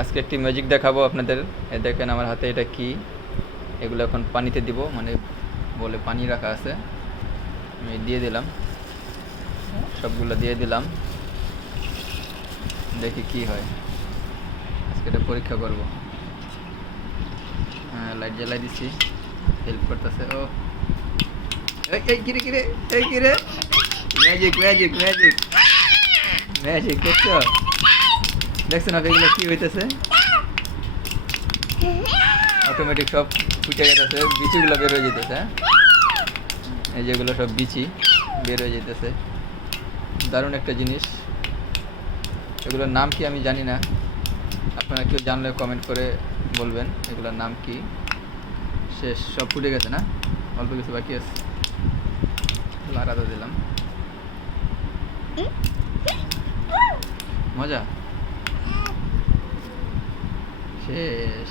আজকে একটি ম্যাজিক দেখাবো আপনাদের। দেখেন আমার হাতে এটা কি, এগুলো এখন পানিতে দিব, মানে বলে পানি রাখা আছে, আমি দিয়ে দিলাম, সবগুলো দিয়ে দিলাম, দেখি কি হয়। আজকে এটা পরীক্ষা করব। হ্যাঁ, লাইট জ্বালাই দিচ্ছি, হেল্প করতেছে। ও এই কিরে কিরে, এই কিরে, ম্যাজিক ম্যাজিক ম্যাজিক ম্যাজিক, দেখছো দেখছো না এগুলো কি হইতেছে? অটোমেটিক সব ফুটে গেছে, বিচিগুলো বের হয়ে যেতেছে। হ্যাঁ, এই যেগুলো সব বিচি বের হয়ে যেতেছে। দারুণ একটা জিনিস। এগুলোর নাম কি আমি জানি না, আপনারা কেউ জানলে কমেন্ট করে বলবেন এগুলোর নাম কি। শেষ, সব ফুটে গেছে না, অল্প কিছু বাকি আছে। লাড়াতে দিলাম, মজা শেষ।